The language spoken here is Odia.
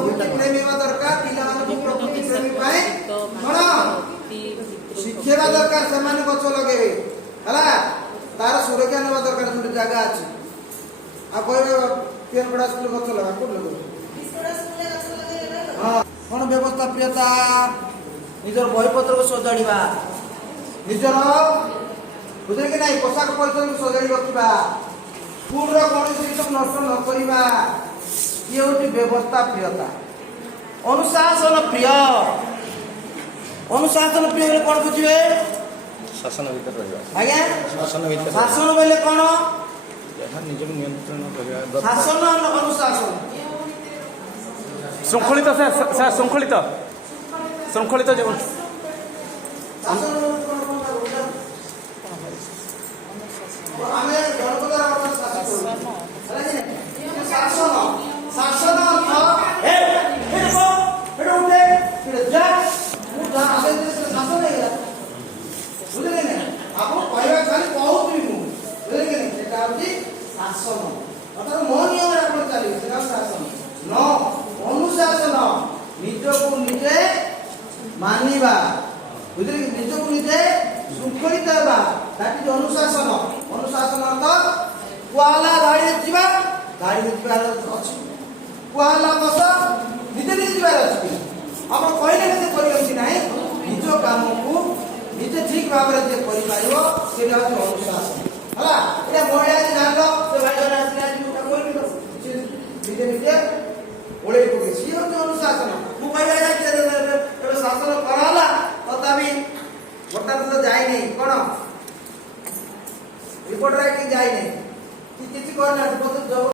ପ୍ରକୃତି ପ୍ରେମୀ ହେବା ଦରକାର। ପିଲାମାନଙ୍କୁ ପ୍ରକୃତି ପ୍ରେମୀ ପାଇଁ କଣ ଶିଖେଇବା ଦରକାର। ସେମାନେ ଗଛ ଲଗେଇବେ ହେଲା, ତାର ସୁରକ୍ଷା ନେବା ଦରକାର। ଯୋଉଠି ଜାଗା ଅଛି ଆଉ କହିବେ ପିଅନପଡ଼ା ସ୍କୁଲ ଗଛ ଲଗା, କୋଉଠି ଲଗେଇବେ? ହଁ, କଣ ବ୍ୟବସ୍ଥା ପ୍ରିୟତା? ନିଜର ବହିପତ୍ରକୁ ସଜାଡ଼ିବା, ନିଜର ବୁଝିଲେ କି ନାଇଁ ପୋଷାକ ପରିଚ୍ଛଦକୁ ସଜାଡ଼ି ରଖିବା, ସ୍କୁଲର କୌଣସି ଜିନିଷକୁ ନଷ୍ଟ ନ କରିବା, ଇଏ ହେଉଛି ବ୍ୟବସ୍ଥା ପ୍ରିୟତା। ଅନୁଶାସନ ପ୍ରିୟ, ଅନୁଶାସନ ପ୍ରିୟ ହେଲେ କଣ ବୁଝିବେ? ଶାସନ ଭିତରେ ରହିବା। ଆଜ୍ଞା, ଶାସନ ଭିତରେ ଶାସନ ବୋଇଲେ କଣ? ଯାହା ନିଜକୁ ନିୟନ୍ତ୍ରଣ କରିବା। ଶାସନ ଅନୁଶାସନ ଶୃଙ୍ଖଳିତ ଶୃଙ୍ଖଳିତ ଶୃଙ୍ଖଳିତ ଜୀବନ। ଶାସନ ଆମେ ଜନପଦର ଶାସନ ଶାସନ ଶାସନ ଶାସନ ହେଇଗଲା ବୁଝିଲେ ନା? ଆପଣ କହିବା ଖାଲି କହୁଥିବି ମୁଁ, ବୁଝିଲେ କି ନାଇଁ? ସେଟା ହଉଛି ଶାସନ, ଅର୍ଥାৎ ମୋ ନିୟମରେ ଆପଣ ଚାଲିବେ, ସେଟା ହଉଛି ଶାସନ। ନ ଅନୁଶାସନ, ନିଜକୁ ନିଜେ ମାନିବା, ବୁଝିଲେ କି? ନିଜକୁ ନିଜେ ଶୃଙ୍ଖଳିତ ହେବା, that is ଅନୁଶାସନ। ଅନୁଶାସନ ଅର୍ଥ କୁହାହେଲା ଧାଡ଼ିରେ ଯିବା, ଧାଡ଼ିରେ ଯିବାର ଅଛି। କୁହାହେଲା ବସ, ନିଜେ ନିଜେ ଯିବାର ଅଛି। ଆପଣ କହିଲେ ନିଜେ କରିଅଛି ନାହିଁ, ନିଜ କାମକୁ ନିଜେ ଠିକ ଭାବରେ ଯିଏ କରିପାରିବ ସେଇଟା ହଉଛି ଅନୁଶାସନ ହେଲା। ଏଇଟା ମହିଳା ଆଜି ଜାଣିଲ, ସେ ଭାଇ ଜଣେ ଆସିଲେ ଆଜି ମୁଁ ତାକୁ କହିଲି ସେ ନିଜେ ନିଜେ ଓଳେଇ ପକେଇ, ସିଏ ହଉଛି ଅନୁଶାସନ। ମୁଁ କହିବା ଶାସନ କରାହେଲା, ତଥାପି ବର୍ତ୍ତମାନ ତ ଯାଇନି, କଣ ରିପୋର୍ଟରେ କି ଯାଇନି, କିଛି କରିନାହାନ୍ତି।